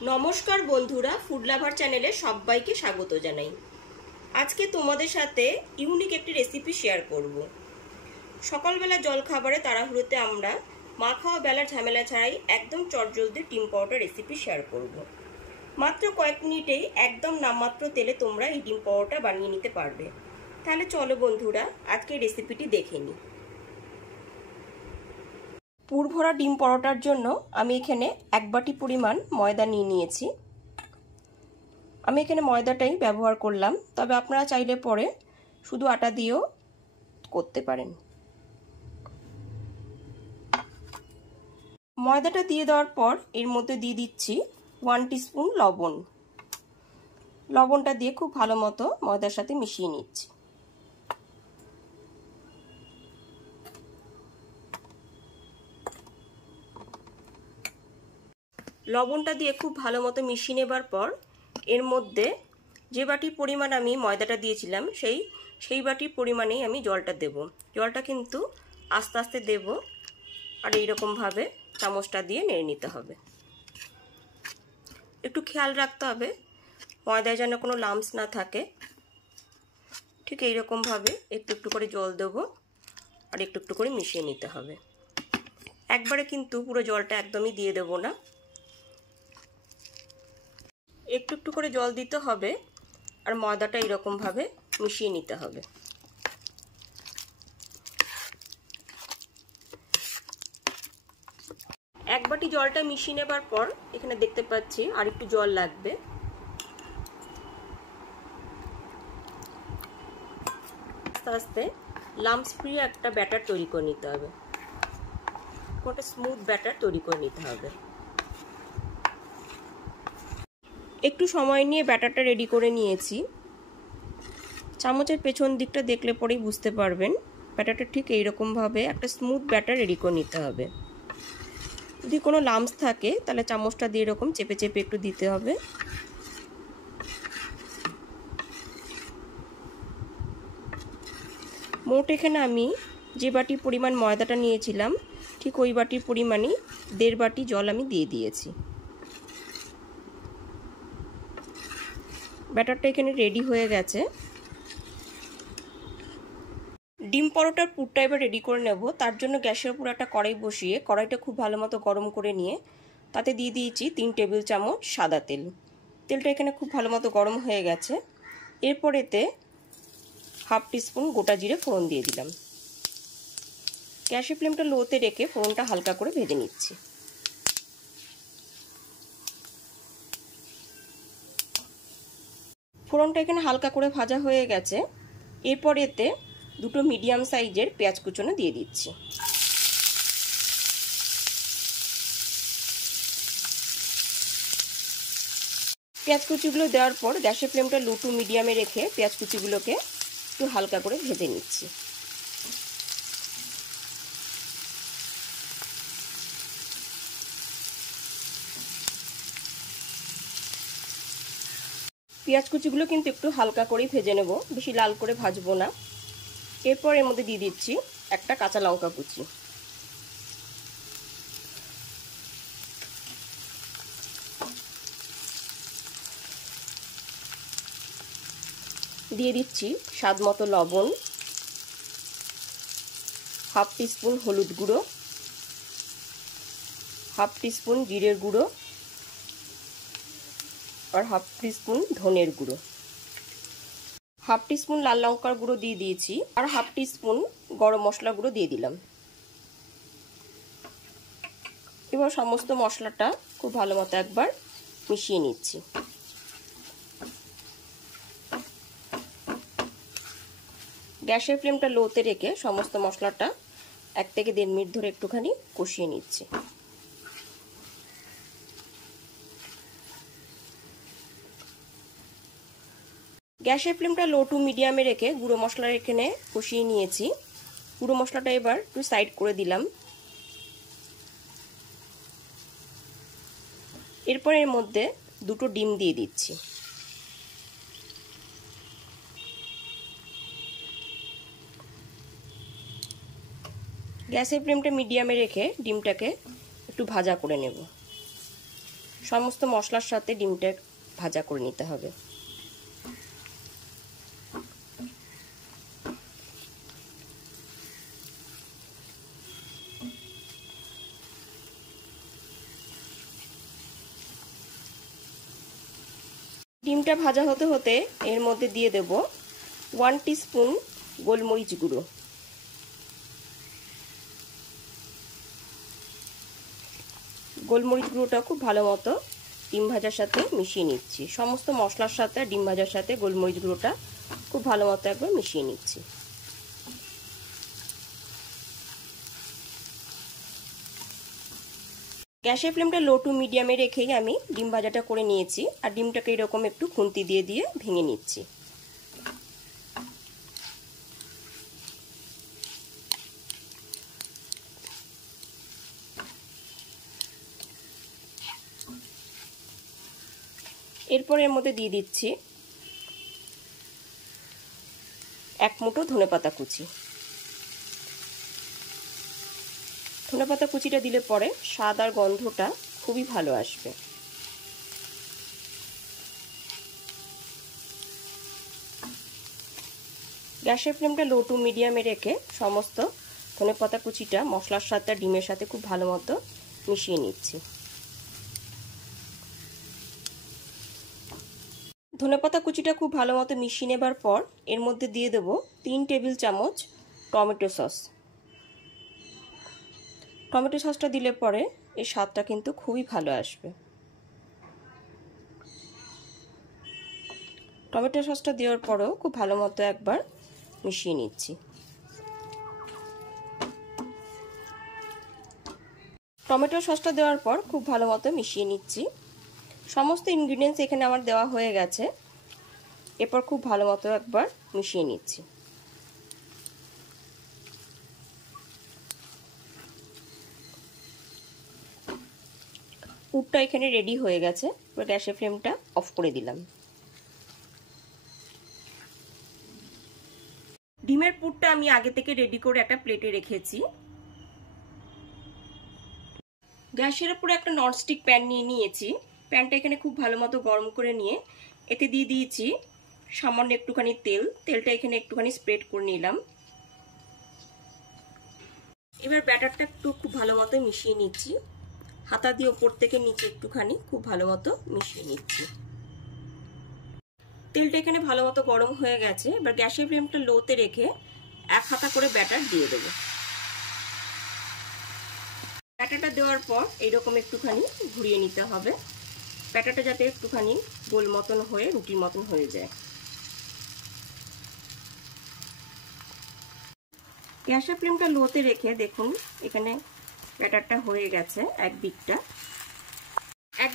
নমস্কার বন্ধুরা, food lover চ্যানেলে সবাইকে স্বাগত জানাই। আজকে তোমাদের সাথে ইউনিক একটি রেসিপি শেয়ার করব। সকালবেলা জলখাবারে তাড়াহুড়োতে আমরা মা খাওয়া বেলার ঝামেলা ছাড়াই একদম চটজলদি ডিম পরোটা রেসিপি শেয়ার করব। মাত্র কয়েক মিনিটেই একদম নামমাত্র তেলে তোমরা এই ডিম পরোটা বানিয়ে নিতে পারবে। তাহলে চলো বন্ধুরা, আজকে রেসিপিটি দেখে নিই। পুরভরা ডিম পরোটার জন্য আমি এখানে 1 বাটি পরিমাণ ময়দা নিয়ে নিয়েছি। আমি এখানে ময়দাটাই ব্যবহার করলাম, তবে আপনারা চাইলে পরে শুধু আটা দিয়েও করতে পারেন। ময়দাটা দিয়ে দেওয়ার পর এর মধ্যে দিয়ে দিচ্ছি 1 টিস্পুন লবণ। লবণটা দিয়ে খুব ভালো মতো ময়দার সাথে মিশিয়ে নিচ্ছি। লবণটা দিয়ে খুব ভালো মতো মিশিয়ে নেবার পর এর মধ্যে যে বাটির পরিমাণ আমি ময়দাটা দিয়েছিলাম সেই বাটির পরিমাণেই আমি জলটা দেব। জলটা কিন্তু আস্তে আস্তে দেব, আর এইরকমভাবে চামচটা দিয়ে নেড়ে নিতে হবে। একটু খেয়াল রাখতে হবে ময়দায় যেন কোনো লাম্পস না থাকে। ঠিক এইরকমভাবে একটু একটু করে জল দেব, আর একটু একটু করে মিশিয়ে নিতে হবে। একবারে কিন্তু পুরো জলটা একদমই দিয়ে দেব না, একটু একটু করে জল দিতে হবে, আর ময়দাটা এরকমভাবে মিশিয়ে নিতে হবে। এক বাটি জলটা মিশিয়ে নেবার পর এখানে দেখতে পাচ্ছি আর একটু জল লাগবে। আস্তে আস্তে লাম্পস ফ্রি একটা ব্যাটার তৈরি করে নিতে হবে, একটা স্মুথ ব্যাটার তৈরি করে নিতে হবে। একটু সময় নিয়ে ব্যাটারটা রেডি করে নিয়েছি। চামচের পেছন দিকটা দেখলে পরেই বুঝতে পারবেন ব্যাটারটা ঠিক এইরকমভাবে একটা স্মুথ ব্যাটার রেডি করে নিতে হবে। যদি কোনো লাম্পস থাকে তাহলে চামচটা দিয়ে এরকম চেপে চেপে একটু দিতে হবে। মোট এখানে আমি যে বাটি পরিমাণ ময়দাটা নিয়েছিলাম ঠিক ওই বাটির পরিমাণই 1.5 বাটি জল আমি দিয়ে দিয়েছি। ব্যাটারটা এখানে রেডি হয়ে গেছে। ডিম পরোটার পুরটা এবার রেডি করে নেব। তার জন্য গ্যাসের উপর একটা কড়াই বসিয়ে কড়াইটা খুব ভালো মতো গরম করে নিয়ে তাতে দিয়ে দিয়েছি 3 টেবিল চামচ সাদা তেল। তেলটা এখানে খুব ভালো মতো গরম হয়ে গেছে। এরপর এতে 1/2 টিস্পুন গোটা জিরে ফোড়ন দিয়ে দিলাম। গ্যাসের ফ্লেমটা লোতে রেখে ফোড়নটা হালকা করে ভেজে নিচ্ছি। ফোড়নটা এখানে হালকা করে ভাজা হয়ে গেছে। এরপর এতে 2 মিডিয়াম সাইজের পেঁয়াজ কুচনো দিয়ে দিচ্ছি। পেঁয়াজ কুচিগুলো দেওয়ার পর গ্যাসের ফ্লেমটা লো টু মিডিয়ামে রেখে পেঁয়াজ কুচিগুলোকে একটু হালকা করে ভেজে নিচ্ছি। পেঁয়াজ কুচিগুলো কিন্তু একটু হালকা করেই ভেজে নেব, বেশি লাল করে ভাজবো না। এরপর এর মধ্যে দিয়ে দিচ্ছি একটা কাঁচা লঙ্কা কুচি। দিয়ে দিচ্ছি স্বাদ মতো লবণ, 1/2 টিস্পুন হলুদ গুঁড়ো, 1/2 টিস্পুন জিরের গুঁড়ো, আর 1/2 টিস্পুন ধনের গুঁড়ো। 1/2 টিস্পুন লাল লঙ্কার গুঁড়ো দিয়ে দিয়েছি, আর 1/2 টিস্পুন গরম মশলা গুঁড়ো দিয়ে দিলাম। এবার সমস্ত মশলাটা খুব ভালো মতো একবার মিশিয়ে নিচ্ছি। গ্যাসের ফ্লেমটা লোতে রেখে সমস্ত মশলাটা 1 থেকে 1.5 মিনিট ধরে একটুখানি কষিয়ে নিচ্ছি। গ্যাসের ফ্লেমটা লো টু মিডিয়ামে রেখে গুঁড়ো মশলা এখানে কষিয়ে নিয়েছি। গুঁড়ো মশলাটা এবার একটু সাইড করে দিলাম। এরপর এর মধ্যে 2 ডিম দিয়ে দিচ্ছি। গ্যাসের ফ্লেমটা মিডিয়ামে রেখে ডিমটাকে একটু ভাজা করে নেব। সমস্ত মশলার সাথে ডিমটা ভাজা করে নিতে হবে। ডিমটা ভাজা হতে হতে এর মধ্যে দিয়ে দেব 1 টিস্পুন গোলমরিচ গুঁড়ো। গোলমরিচ গুঁড়োটা খুব ভালো মতো ডিম ভাজার সাথে মিশিয়ে নিচ্ছি। সমস্ত মশলার সাথে ডিম ভাজার সাথে গোলমরিচ গুঁড়োটা খুব ভালো মতো একবার মিশিয়ে নিচ্ছি। গ্যাসের ফ্লেমটা লো টু মিডিয়ামে রেখেই আমি ডিম ভাজাটা করে নিয়েছি। আর ডিমটাকে এরকম একটু খুন্তি দিয়ে দিয়ে ভেঙে নিচ্ছি। এরপর এর মধ্যে দিয়ে দিচ্ছি 1 মুঠো ধনেপাতা কুচি। ধনেপাতা কুচিটা দিলে পরে স্বাদ আর গন্ধটা খুবই ভালো আসবে। গ্যাসের ফ্লেমটা লো টু মিডিয়ামে রেখে সমস্ত ধনেপাতা কুচিটা মশলার সাথে ডিমের সাথে খুব ভালো মতো মিশিয়ে নিচ্ছি। ধনেপাতা কুচিটা খুব ভালো মতো মিশিয়ে নেবার পর এর মধ্যে দিয়ে দেব 3 টেবিল চামচ টমেটো সস। টমেটো সসটা দিলে পরে এর স্বাদটা কিন্তু খুবই ভালো আসবে। টমেটো সসটা দেওয়ার পরেও খুব ভালো মতো একবার মিশিয়ে নিচ্ছি। টমেটো সসটা দেওয়ার পর খুব ভালো মতো মিশিয়ে নিচ্ছি। সমস্ত ইনগ্রিডিয়েন্টস এখানে আমার দেওয়া হয়ে গেছে। এরপর খুব ভালো মতো একবার মিশিয়ে নিচ্ছি। পুরটা এখানে রেডি হয়ে গেছে। এবার গ্যাসের ফ্লেমটা অফ করে দিলাম। ডিমের পুরটা আমি আগে থেকে রেডি করে একটা প্লেটে রেখেছি। গ্যাসের উপরে একটা ননস্টিক প্যান নিয়ে নিয়েছি। প্যানটা এখানে খুব ভালো মতো গরম করে নিয়ে এতে দিয়ে দিয়েছি সামান্য একটুখানি তেল। তেলটা এখানে একটুখানি স্প্রেড করে নিলাম। এবার ব্যাটারটা খুব ভালো মতো মিশিয়ে নিচ্ছি। হাতা দিয়ে ওপর থেকে নিচে একটুখানি খুব ভালো মতো মিশিয়ে নিচ্ছি। তেলটা এখানে ভালো মতো গরম হয়ে গেছে। এবার গ্যাসের ফ্লেমটা লোতে রেখে 1 হাতা করে ব্যাটার দিয়ে দেব। ব্যাটারটা দেওয়ার পর এইরকম একটুখানি ঘুরিয়ে নিতে হবে। ব্যাটারটা যাতে একটুখানি গোল মতন হয়ে রুটির মতন হয়ে যায়। গ্যাসের ফ্লেমটা লোতে রেখে দেখুন এখানে ব্যাটারটা হয়ে গেছে। এক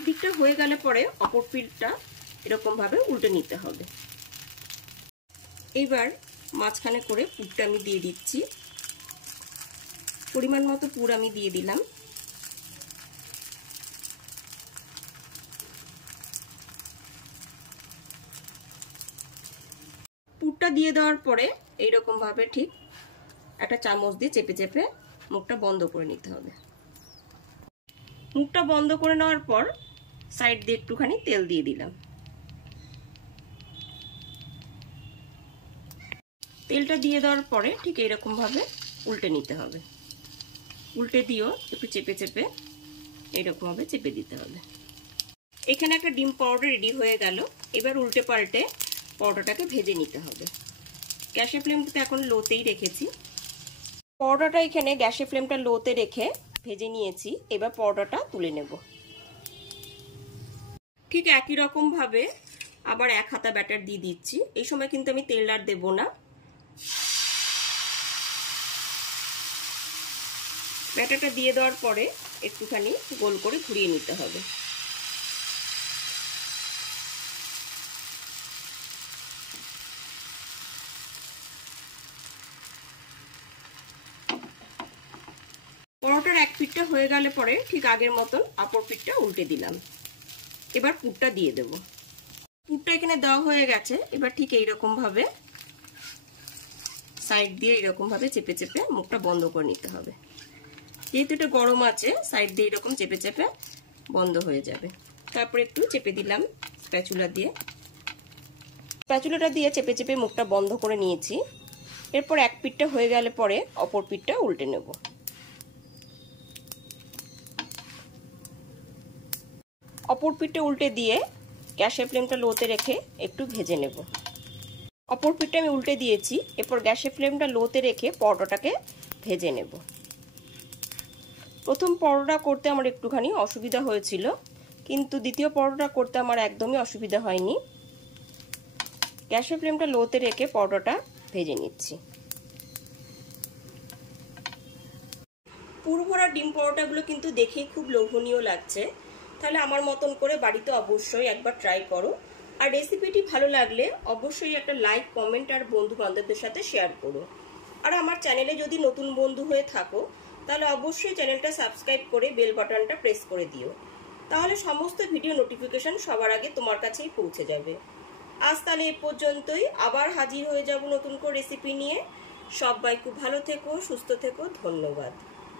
দিকটা হয়ে গেলে পরে অপর পিঠটা এরকম ভাবে উল্টে নিতে হবে। এবার মাঝখানে করে পুরটা আমি দিয়ে দিচ্ছি। পরিমাণ মতো পুর আমি দিয়ে দিলাম। পুরটা দিয়ে দেওয়ার পরে এইরকম ভাবে ঠিক একটা চামচ দিয়ে চেপে চেপে মুখটা বন্ধ করে নিতে হবে। মুখটা বন্ধ করে নেওয়ার পর সাইড দিয়ে একটুখানি তেল দিয়ে দিলাম। তেলটা দিয়ে দেওয়ার পরে ঠিক এইরকম ভাবে উল্টে নিতে হবে। উল্টে দিয়েও একটু চেপে চেপে এইরকম ভাবে চেপে দিতে হবে। এখানে একটা ডিম পাউডার রেডি হয়ে গেল। এবার উল্টে পাল্টে পাউডারটাকে ভেজে নিতে হবে। গ্যাসের ফ্লেমটা এখন লোতেই রেখেছি। পাউডারটা এখানে গ্যাসের ফ্লেমটা লোতে রেখে ভেজে নিয়েছি। এবার পাউডারটা তুলে নেব। ঠিক একই রকম ভাবে আবার 1 হাতা ব্যাটার দিয়ে দিচ্ছি। এই সময় কিন্তু আমি তেল আর দেব না। ব্যাটারটা দিয়ে দেওয়ার পরে একটুখানি গোল করে ঘুরিয়ে নিতে হবে। পরোটার এক পিঠটা হয়ে গেলে পরে ঠিক আগের মতন অপর পিঠটা উল্টে দিলাম। এবার পুরটা দিয়ে দেব। পুরটা এখানে দেওয়া হয়ে গেছে। এবার ঠিক এইরকম ভাবে সাইড দিয়ে এইরকম ভাবে চেপে চেপে মুখটা বন্ধ করে নিতে হবে। যেহেতু এটা গরম আছে সাইড দিয়ে এরকম চেপে চেপে বন্ধ হয়ে যাবে। তারপর একটু চেপে দিলাম স্প্যাচুলা দিয়ে। স্প্যাচুলাটা দিয়ে চেপে চেপে মুখটা বন্ধ করে নিয়েছি। এরপর এক পিঠটা হয়ে গেলে পরে অপর পিঠটা উল্টে নেব। অপর পিঠটা উল্টে দিয়ে গ্যাসের ফ্লেমটা লোতে রেখে একটু ভেজে নেব। অপর পিঠটা আমি উল্টে দিয়েছি। এরপর গ্যাসের ফ্লেমটা লোতে রেখে পরোটাটাকে ভেজে নেব। প্রথম পরোটা করতে আমার একটুখানি অসুবিধা হয়েছিল, কিন্তু দ্বিতীয় পরোটা করতে আমার একদমই অসুবিধা হয়নি। গ্যাসের ফ্লেমটা লোতে রেখে পরোটাটা ভেজে নিচ্ছি। পুরভরা ডিম পরোটাগুলো কিন্তু দেখেই খুব লোভনীয় লাগছে। তাহলে আমার মতন করে বাড়িতে অবশ্যই একবার ট্রাই করো। আর রেসিপিটি ভালো লাগলে অবশ্যই একটা লাইক, কমেন্ট আর বন্ধু বান্ধবদের সাথে শেয়ার করো। আর আমার চ্যানেলে যদি নতুন বন্ধু হয়ে থাকো তাহলে অবশ্যই চ্যানেলটা সাবস্ক্রাইব করে বেল বাটনটা প্রেস করে দিও। তাহলে সমস্ত ভিডিও নোটিফিকেশন সবার আগে তোমার কাছেই পৌঁছে যাবে। আজ তাহলে এ পর্যন্তই, আবার হাজির হয়ে যাব নতুন করে রেসিপি নিয়ে। সবাই খুব ভালো থেকো, সুস্থ থেকো, ধন্যবাদ।